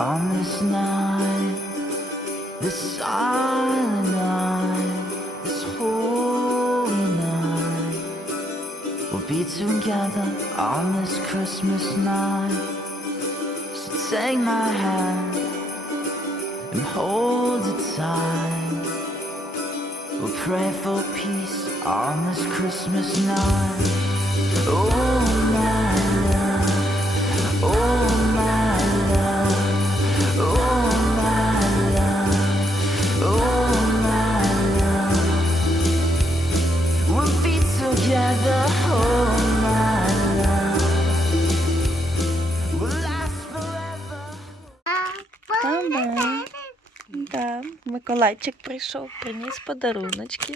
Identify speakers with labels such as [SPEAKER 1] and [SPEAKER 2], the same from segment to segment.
[SPEAKER 1] on this night, this silent night, this holy night. We'll be together on this Christmas night. So take my hand and hold it tight. We'll pray for peace on this Christmas night. Oh, forever.
[SPEAKER 2] Та-да. Миколайчик прийшов, приніс подаруночки.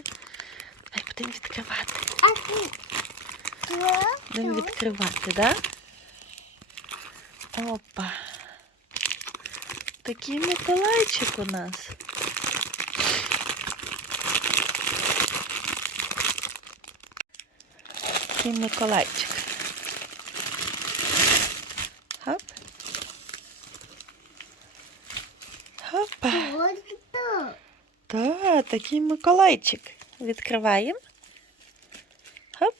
[SPEAKER 2] Давай будемо відкривати. Будемо відкривати, да? Опа. Такий Миколайчик у нас. Такий Миколайчик. Хоп. Хопа. Та, такий Миколайчик. Відкриваємо. Хоп.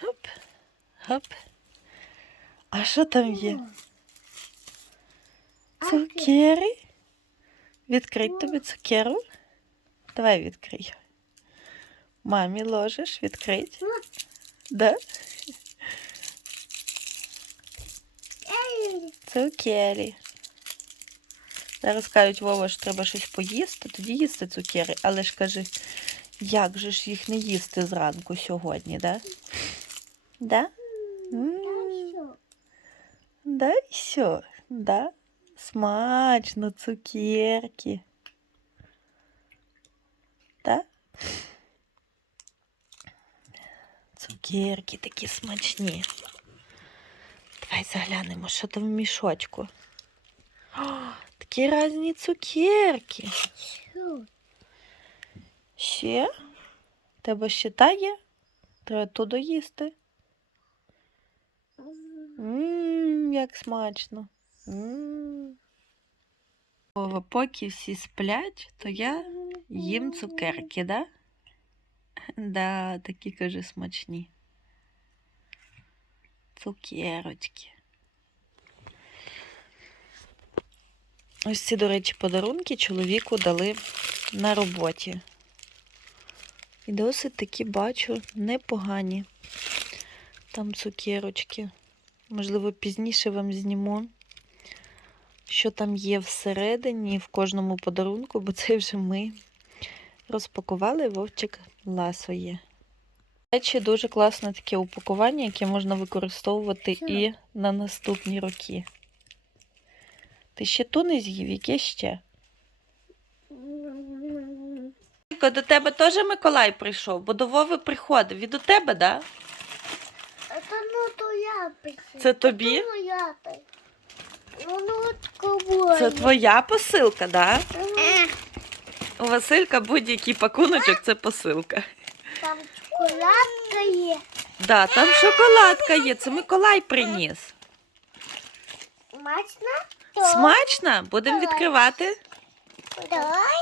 [SPEAKER 2] Хоп. Хоп. А що там є? Цукери. Відкрить тобі цукеру. Давай відкрий. Мамі ложиш, відкрить. Да? Цукері. Зараз кажуть, Вова, що треба щось поїсти, тоді їсти цукери. Але ж кажи, як же ж їх не їсти зранку сьогодні, да? Да? Да, все. Да? Смачно, цукерки. Да? Цукерки такі смачні. Давай заглянемо, що там в мішочку. О, такі різні цукерки. Ще? Тебе ще та є? Треба туди їсти. Ммм, як смачно. М. Поки всі сплять, то я їм цукерки, да? Да, такі, каже, смачні. Цукерочки. Ось ці, до речі, подарунки чоловіку дали на роботі. І досить такі бачу непогані. Там цукерочки. Можливо, пізніше вам зніму, що там є всередині в кожному подарунку, бо це вже ми розпакували вовчик ласоє. Речі, дуже класне таке упакування, яке можна використовувати і на наступні роки. Ти ще ту не з'їв, яке ще? До тебе теж Миколай прийшов, бо до Вови приходив. Він до тебе, да?
[SPEAKER 3] Это ну то я пишу.
[SPEAKER 2] Це тобі?
[SPEAKER 3] Ну я пишу. Ну ну от кого?
[SPEAKER 2] Це твоя посилка, да? У Василька будь-який пакуночок це посилка.
[SPEAKER 3] Там шоколадка є.
[SPEAKER 2] Да, там шоколадка є, це Миколай приніс.
[SPEAKER 3] Смачно?
[SPEAKER 2] Смачно? Будемо відкривати?
[SPEAKER 3] Давай.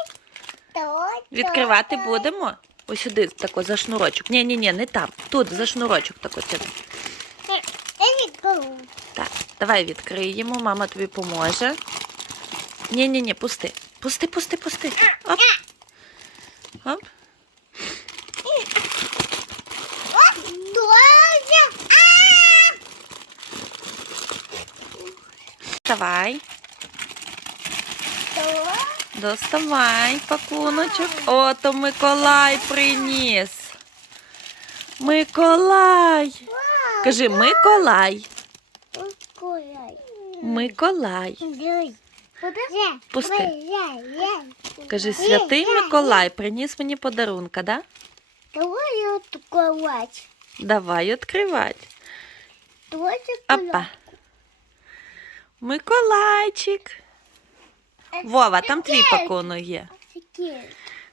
[SPEAKER 3] Давай.
[SPEAKER 2] Відкривати будемо? Ось сюди, тако, за шнурочок. Ні, ні, ні, не там. Тут, за шнурочок тако тяни.
[SPEAKER 3] Я відкрию.
[SPEAKER 2] Так, давай відкриємо, мама тобі поможе. Ні, ні, ні, пусти. Пусти, пусти, пусти. Оп. Оп. Давай. Доставай пакуночок. О, то Миколай приніс. Миколай. Кажи Миколай. Миколай. Пусти. Кажи, святий Миколай приніс мені подарунка, да?
[SPEAKER 3] Давай відкривати.
[SPEAKER 2] Давай відкривати. Опа. Миколайчик. Вова, там твій пакунок є.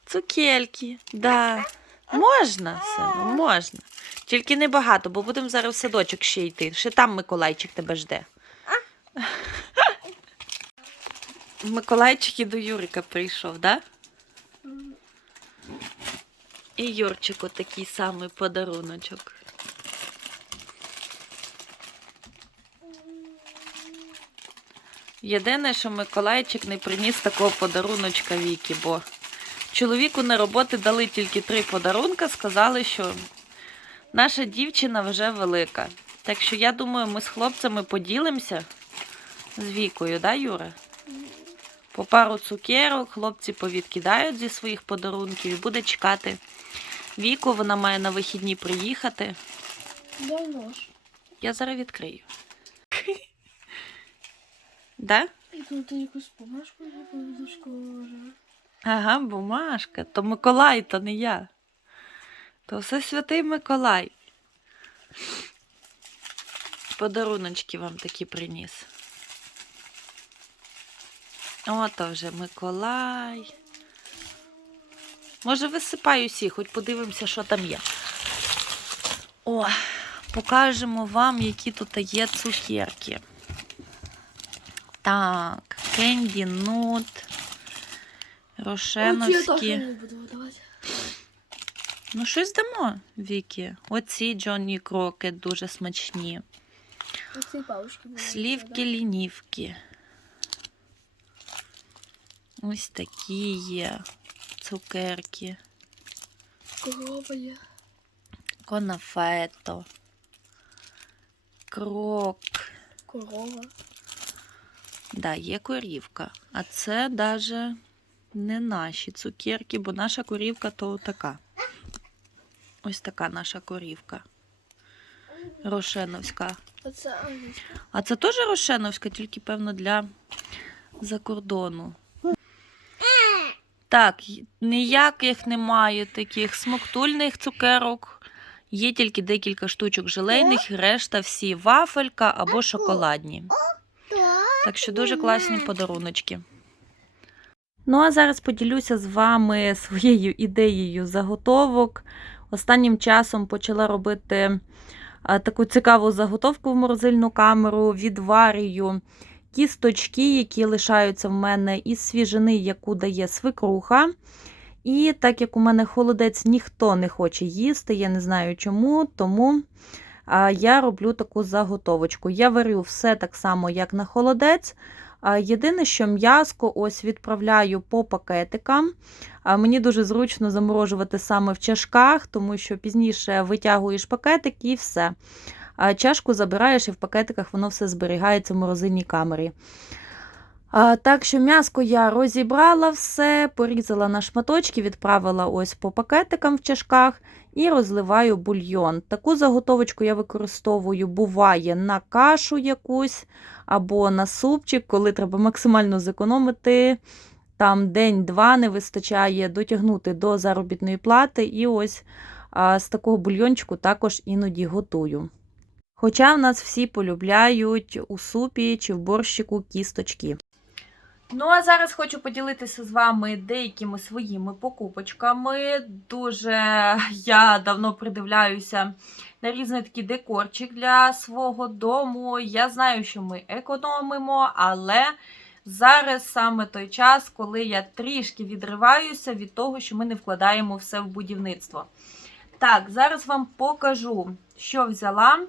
[SPEAKER 2] Цукельки. Да. Можна, сину, можна. Тільки небагато, бо будемо зараз в садочок ще йти. Ще там Миколайчик тебе жде. Миколайчик і до Юрика прийшов, да? І Юрчику такий самий подаруночок. Єдине, що Миколайчик не приніс такого подаруночка Вікі, бо чоловіку на роботи дали тільки три подарунка, сказали, що наша дівчина вже велика. Так що я думаю, ми з хлопцями поділимося з Вікою, да, Юра? По пару цукерок хлопці повідкидають зі своїх подарунків і буде чекати Віку. Вона має на вихідні приїхати.
[SPEAKER 3] Дай нож.
[SPEAKER 2] Я зараз відкрию. Да?
[SPEAKER 3] І тут якусь помашку.
[SPEAKER 2] Ага, бумажка. То Миколай, то не я. То все святий Миколай. Подаруночки вам такі приніс. Ото вже Миколай. Може, висипаю всі, хоч подивимося, що там є. О, покажемо вам, які тут є цукерки. Так, Кенді Нут. Рошеновські. Ну, щось дамо, Вікі. Оці Джонні Крокет дуже смачні.
[SPEAKER 3] Оці палочки були.
[SPEAKER 2] Ось такі є цукерки.
[SPEAKER 3] Корова є.
[SPEAKER 2] Конафето. Крок.
[SPEAKER 3] Корова.
[SPEAKER 2] Да, є корівка. А це даже не наші цукерки, бо наша корівка то така. Ось така наша корівка. Рошеновська. А це теж Рошеновська, тільки, певно, для закордону. Так, ніяких немає таких смоктульних цукерок. Є тільки декілька штучок желейних, решта всі вафелька або шоколадні. Так що дуже класні подаруночки. Ну, а зараз поділюся з вами своєю ідеєю заготовок. Останнім часом почала робити таку цікаву заготовку в морозильну камеру. Відварюю кісточки, які лишаються в мене із свіжини, яку дає свекруха. І так як у мене холодець ніхто не хоче їсти, я не знаю чому, тому я роблю таку заготовочку. Я варю все так само, як на холодець. Єдине, що м'язко ось відправляю по пакетикам. Мені дуже зручно заморожувати саме в чашках, тому що пізніше витягуєш пакетик і все. А Чашку забираєш і в пакетиках воно все зберігається в морозильній камері. Так що м'яско я розібрала все, порізала на шматочки, відправила ось по пакетикам в чашках і розливаю бульйон. Таку заготовочку я використовую, буває на кашу якусь або на супчик, коли треба максимально зекономити. Там день-два не вистачає дотягнути до заробітної плати. І ось з такого бульйончику також іноді готую. Хоча в нас всі полюбляють у супі чи в борщику кісточки. Ну, а зараз хочу поділитися з вами деякими своїми покупочками. Дуже я давно придивляюся на різний такий декорчик для свого дому. Я знаю, що ми економимо, але зараз саме той час, коли я трішки відриваюся від того, що ми не вкладаємо все в будівництво. Так, зараз вам покажу, що взяла.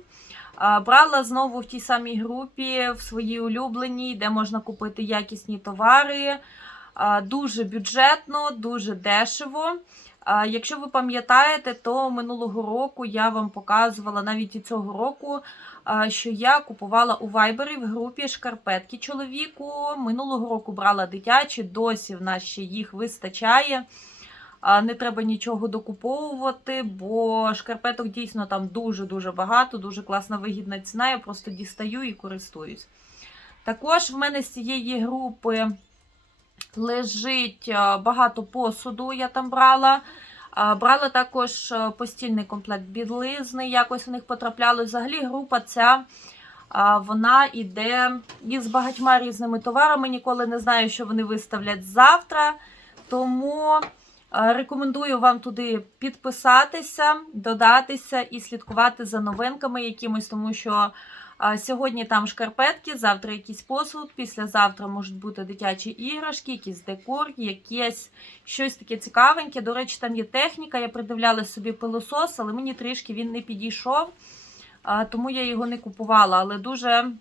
[SPEAKER 2] Брала знову в тій самій групі, в своїй улюбленій, де можна купити якісні товари. Дуже бюджетно, дуже дешево. Якщо ви пам'ятаєте, то минулого року я вам показувала навіть і цього року, що я купувала у Вайбері в групі шкарпетки чоловіку. Минулого року брала дитячі, досі в нас ще їх вистачає. Не треба нічого докуповувати, бо шкарпеток дійсно там дуже-дуже багато, дуже класна вигідна ціна. Я просто дістаю і користуюсь. Також в мене з цієї групи лежить багато посуду, я там брала. Брала також постільний комплект білизни, якось в них потрапляло. Взагалі група ця. Вона йде із багатьма різними товарами. Ніколи не знаю, що вони виставлять завтра. Тому Рекомендую вам туди підписатися, додатися і слідкувати за новинками якимось, тому що сьогодні там шкарпетки, завтра якийсь посуд, післязавтра можуть бути дитячі іграшки, якийсь декор, якесь щось таке цікавеньке. До речі, там є техніка. Я придивляла собі пилосос, але мені трішки він не підійшов, тому я його не купувала. Але дуже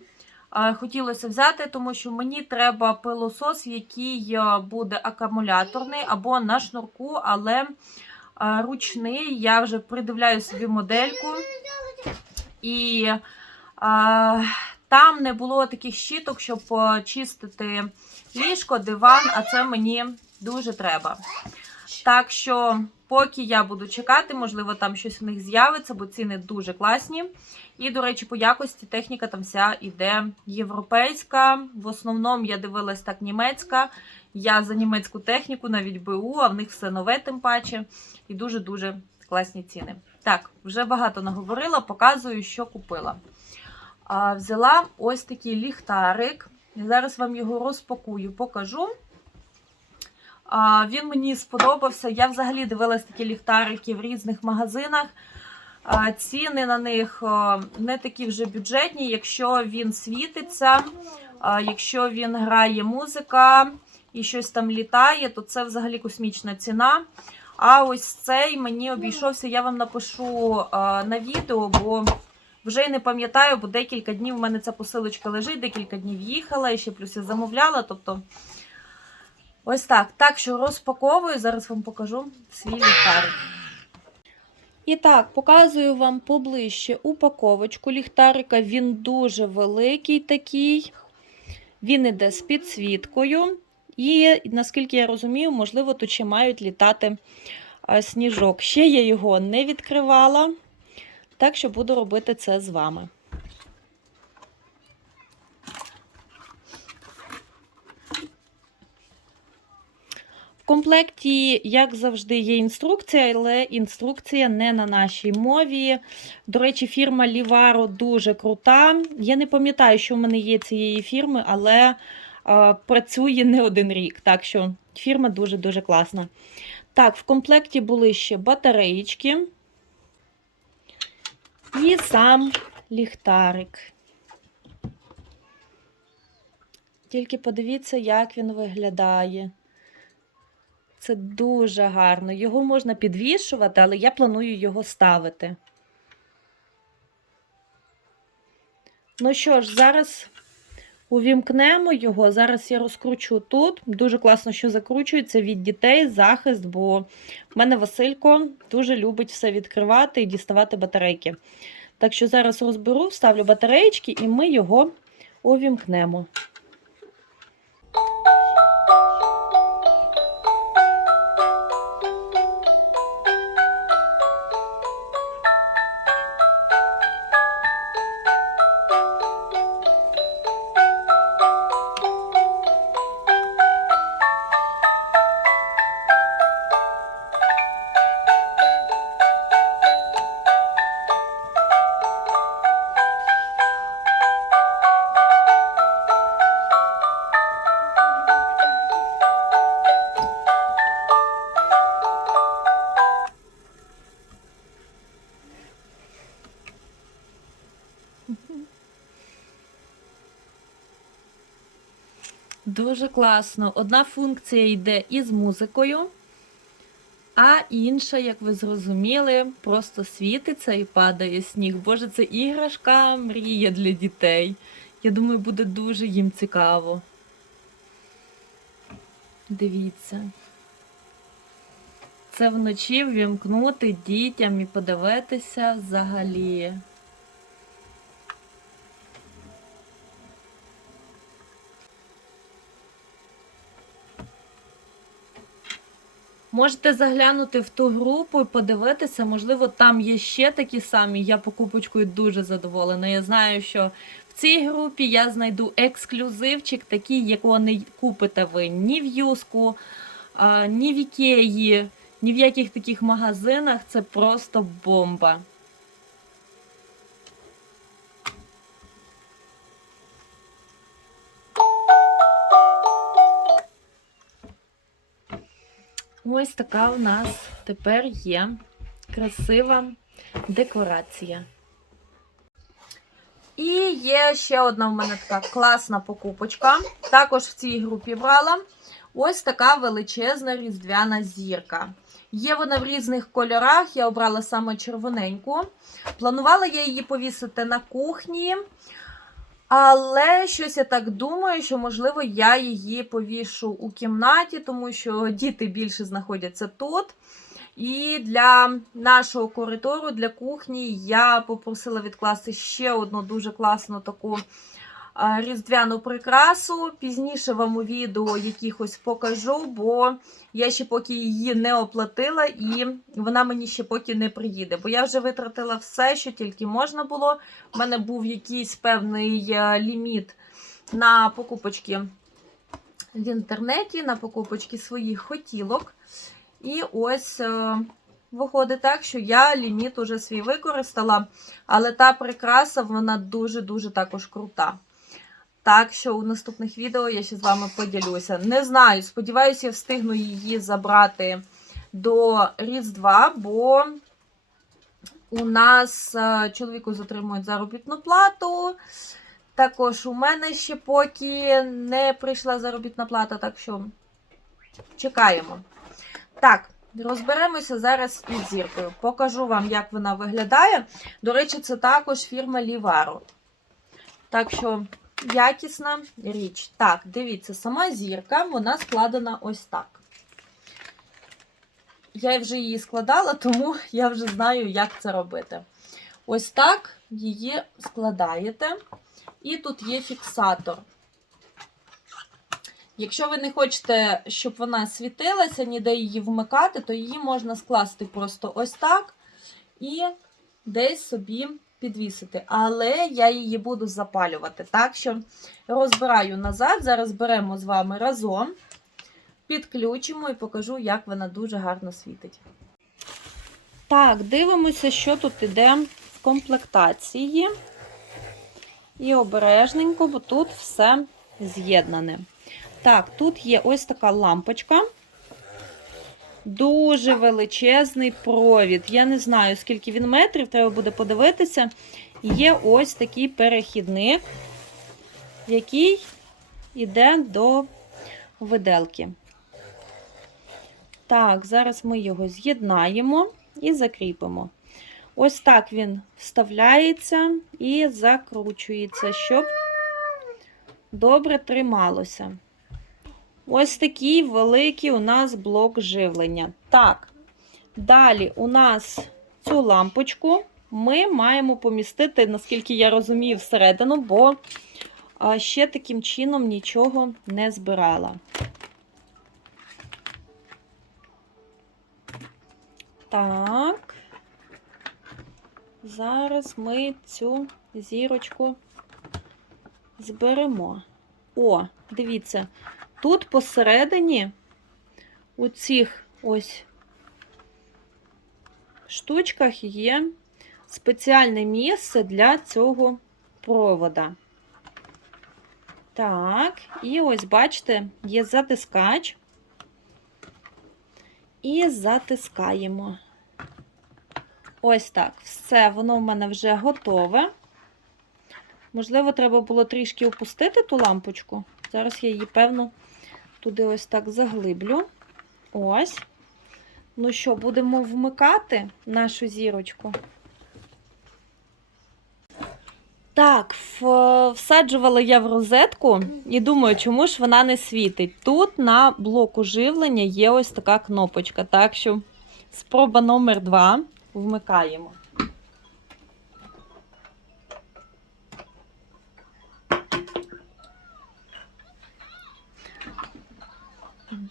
[SPEAKER 2] хотілося взяти, тому що мені треба пилосос, який е, буде акумуляторний або на шнурку, але е, ручний. Я вже придивляю собі модельку. І е, там не було таких щіток, щоб е, чистити ліжко, диван, а це мені дуже треба. Так що, поки я буду чекати, можливо, там щось у них з'явиться, бо ціни дуже класні. І, до речі, по якості техніка там вся іде європейська. В основному я дивилась так німецька. Я за німецьку техніку, навіть БУ, а в них все нове, тим паче. І дуже-дуже класні ціни. Так, вже багато наговорила, показую, що купила. А, взяла ось такий ліхтарик. Зараз вам його розпакую, покажу. А, він мені сподобався. Я взагалі дивилась такі ліхтарики в різних магазинах. Ціни на них не такі вже бюджетні, якщо він світиться, якщо він грає музика і щось там літає, то це взагалі космічна ціна. А ось цей мені обійшовся, я вам напишу на відео, бо вже й не пам'ятаю, бо декілька днів в мене ця посилочка лежить, декілька днів їхала, і ще плюс я замовляла. Тобто, ось так. Так що розпаковую, зараз вам покажу свій ліхтарик. І так, показую вам поближче упаковочку ліхтарика. Він дуже великий такий. Він іде з підсвіткою. І, наскільки я розумію, можливо, тут ще мають літати сніжок. Ще я його не відкривала, так що буду робити це з вами. В комплекті, як завжди, є інструкція, але інструкція не на нашій мові. До речі, фірма Livaro дуже крута. Я не пам'ятаю, що в мене є цієї фірми, але а, працює не один рік. Так що фірма дуже-дуже класна. Так, в комплекті були ще батареїчки і сам ліхтарик. Тільки подивіться, як він виглядає. Це дуже гарно. Його можна підвішувати, але я планую його ставити. Ну що ж, зараз увімкнемо його. Зараз я розкручу тут. Дуже класно, що закручується від дітей захист, бо в мене Василько дуже любить все відкривати і діставати батарейки. Так що зараз розберу, вставлю батареєчки і ми його увімкнемо. Дуже класно. Одна функція йде із музикою, а інша, як ви зрозуміли, просто світиться і падає сніг. Боже, це іграшка мрія для дітей. Я думаю, буде дуже їм цікаво. Дивіться. Це вночі ввімкнути дітям і подивитися взагалі. Можете заглянути в ту групу і подивитися, можливо, там є ще такі самі. Я покупочкою дуже задоволена. Я знаю, що в цій групі я знайду ексклюзивчик, такий, якого не купите ви ні в Юску, ні в Ікеї, ні в яких таких магазинах. Це просто бомба. Ось така у нас тепер є красива декорація. І є ще одна в мене така класна покупочка. Також в цій групі брала. Ось така величезна різдвяна зірка. Є вона в різних кольорах, я обрала саме червоненьку. Планувала я її повісити на кухні, але щось я так думаю, що, можливо, я її повішу у кімнаті, тому що діти більше знаходяться тут. І для нашого коридору, для кухні, я попросила відкласти ще одну дуже класну таку різдвяну прикрасу. Пізніше вам у відео якихось покажу, бо я ще поки її не оплатила, і вона мені ще поки не приїде. Бо я вже витратила все, що тільки можна було. У мене був якийсь певний е, ліміт на покупочки в інтернеті, на покупочки своїх хотілок. І ось е, виходить так, що я ліміт уже свій використала, але та прикраса, вона дуже-дуже також крута. Так що у наступних відео я ще з вами поділюся. Не знаю, сподіваюся, я встигну її забрати до Різдва, бо у нас е, чоловіку затримують заробітну плату. Також у мене ще поки не прийшла заробітна плата, так що чекаємо. Так, розберемося зараз із зіркою. Покажу вам, як вона виглядає. До речі, це також фірма Livaro. Так що якісна річ. Так, дивіться, сама зірка, вона складена ось так. Я вже її складала, тому я вже знаю, як це робити. Ось так її складаєте. І тут є фіксатор. Якщо ви не хочете, щоб вона світилася, ніде її вмикати, то її можна скласти просто ось так і десь собі підвісити. Але я її буду запалювати. Так що розбираю назад. Зараз беремо з вами разом, підключимо і покажу, як вона дуже гарно світить. Так, дивимося, що тут іде в комплектації. І обережненько, бо тут все з'єднане. Так, тут є ось така лампочка. Дуже величезний провід. Я не знаю, скільки він метрів, треба буде подивитися. Є ось такий перехідник, який йде до виделки. Так, зараз ми його з'єднаємо і закріпимо. Ось так він вставляється і закручується, щоб добре трималося. Ось такий великий у нас блок живлення. Так, далі у нас цю лампочку ми маємо помістити, наскільки я розумію, всередину, бо ще таким чином нічого не збирала. Так. Зараз ми цю зірочку зберемо. О, дивіться, тут посередині у цих ось штучках є спеціальне місце для цього провода. Так, і ось, бачите, є затискач. І затискаємо. Ось так. Все, воно в мене вже готове. Можливо, треба було трішки опустити ту лампочку. Зараз я її, певно, туди ось так заглиблю. Ось. Ну що, будемо вмикати нашу зірочку. Так, всаджувала я в розетку і думаю, чому ж вона не світить. Тут на блоку живлення є ось така кнопочка. Так що спроба номер 2 вмикаємо.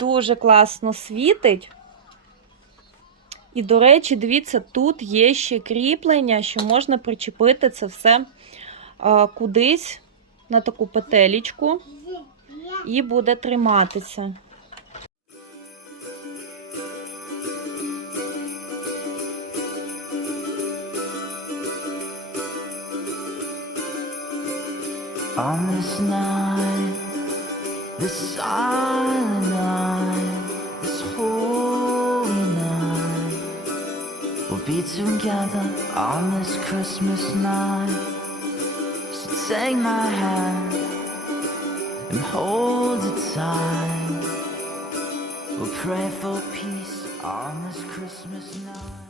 [SPEAKER 2] Дуже класно світить. І, до речі, дивіться, тут є ще кріплення, що можна причепити це все кудись на таку петелечку і буде триматися.
[SPEAKER 1] On this night, this silent together on this Christmas night. So take my hand and hold it tight. We'll pray for peace on this Christmas night.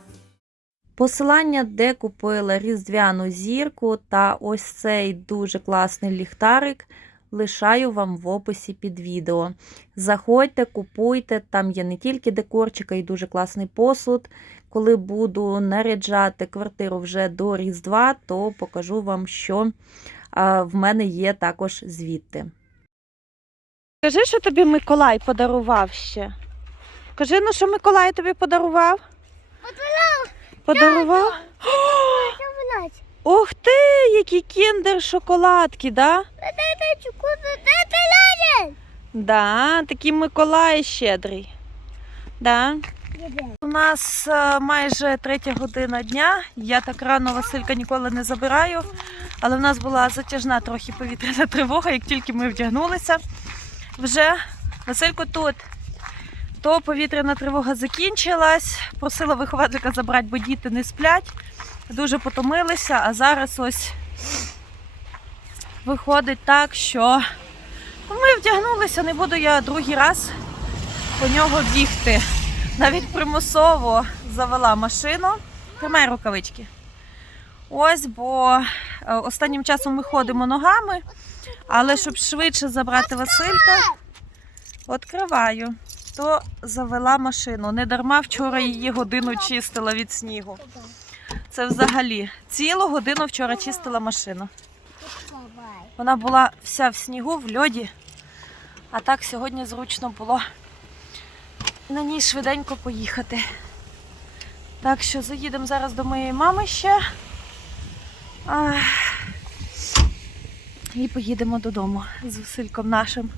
[SPEAKER 2] Посилання, де купила різдвяну зірку та ось цей дуже класний ліхтарик, лишаю вам в описі під відео. Заходьте, купуйте, там є не тільки декорчик, й дуже класний посуд. Коли буду наряджати квартиру вже до Різдва, то покажу вам, що в мене є також звідти. Скажи, що тобі Миколай подарував ще. Кажи, ну що Миколай тобі подарував? Подарував?
[SPEAKER 3] Блядь?
[SPEAKER 2] Ух ти, які кіндер шоколадки, да? Да, такий Миколай щедрий. Да. У нас е, майже третя година дня. Я так рано Василька ніколи не забираю, але в нас була затяжна трохи повітряна тривога, як тільки ми вдягнулися. Вже Василько тут. То повітряна тривога закінчилась. Просила вихователька забрати, бо діти не сплять. Дуже потомилися, а зараз ось виходить так, що ми вдягнулися, не буду я другий раз по нього бігти. Навіть примусово завела машину. Тримай рукавички. Ось, бо е, останнім часом ми ходимо ногами, але щоб швидше забрати Василька, відкриваю, то завела машину. Не дарма вчора її годину чистила від снігу. Це взагалі цілу годину вчора чистила машину. Вона була вся в снігу, в льоді. А так сьогодні зручно було на ній швиденько поїхати. Так що заїдемо зараз до моєї мами ще. А, і поїдемо додому з Васильком нашим.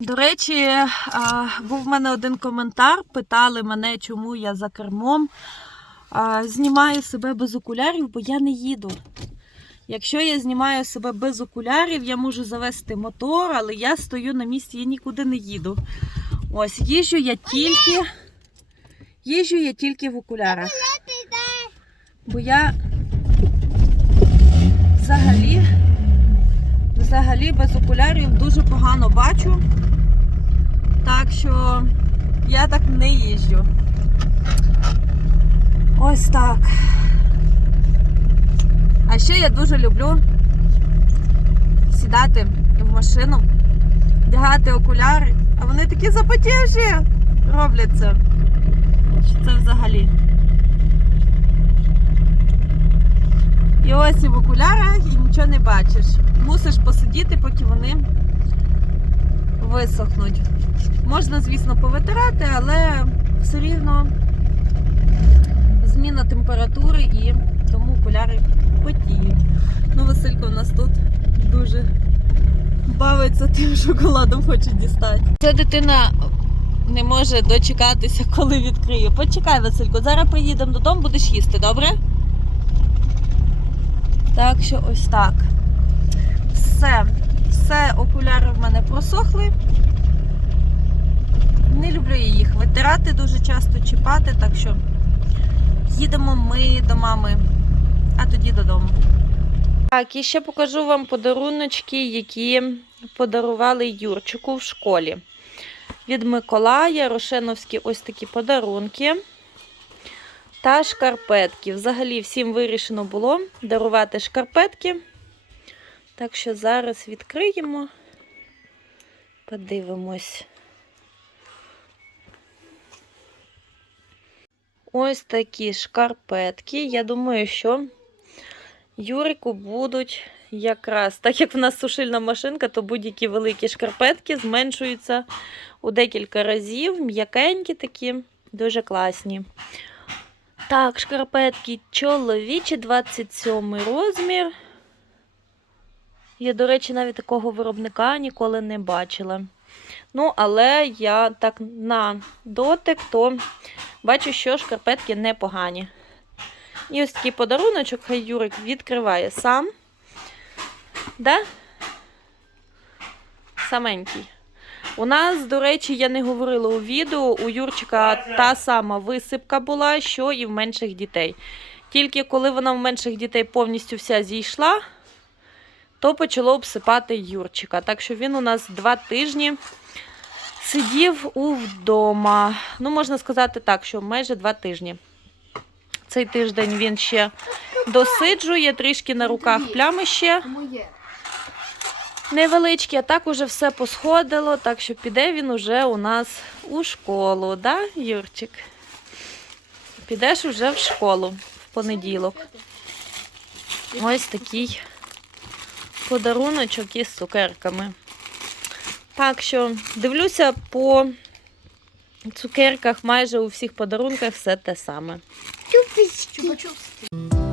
[SPEAKER 2] До речі, був в мене один коментар. Питали мене, чому я за кермом знімаю себе без окулярів, бо я не їду. Якщо я знімаю себе без окулярів, я можу завести мотор, але я стою на місці, я нікуди не їду. Ось, їжджу я тільки. Їжджу я тільки в окулярах. Бо я взагалі, взагалі без окулярів дуже погано бачу. Так що я так не їжджу. Ось так. А ще я дуже люблю сідати в машину, вдягати окуляри, а вони такі запотівші роблять це. Що це взагалі. І ось в окулярах і нічого не бачиш. Мусиш посидіти, поки вони висохнуть. Можна, звісно, повитирати, але все рівно зміна температури і тому окуляри потіють. Ну, Василько у нас тут дуже бавиться тим шоколадом, хоче дістати. Ця дитина не може дочекатися, коли відкрию. Почекай, Василько, зараз приїдемо додому, будеш їсти, добре? Так що ось так. Все. Все, окуляри в мене просохли. Не люблю я їх витирати, дуже часто чіпати, так що їдемо ми до мами, а тоді додому. Так, і ще покажу вам подаруночки, які подарували Юрчику в школі. Від Миколая Рошеновські ось такі подарунки та шкарпетки. Взагалі всім вирішено було дарувати шкарпетки. Так що зараз відкриємо, подивимось. Ось такі шкарпетки. Я думаю, що Юрику будуть якраз, так як в нас сушильна машинка, то будь-які великі шкарпетки зменшуються у декілька разів. М'якенькі такі, дуже класні. Так, шкарпетки чоловічі, 27 розмір. Я, до речі, навіть такого виробника ніколи не бачила. Ну, але я так на дотик, то бачу, що шкарпетки непогані. І ось такий подаруночок, хай Юрик відкриває сам. Да? Саменький. У нас, до речі, я не говорила у відео, у Юрчика та сама висипка була, що і в менших дітей. Тільки коли вона в менших дітей повністю вся зійшла, то почало обсипати Юрчика. Так що він у нас два тижні сидів у вдома. Ну, можна сказати так, що майже два тижні. Цей тиждень він ще досиджує, трішки на руках плями ще невеличкі, а так уже все посходило, так що піде він уже у нас у школу, да, Юрчик? Підеш уже в школу в понеділок. Ось такий подаруночок із цукерками. Так що дивлюся по цукерках майже у всіх подарунках все те саме.
[SPEAKER 3] Çok
[SPEAKER 4] pişkin. Çupa çups.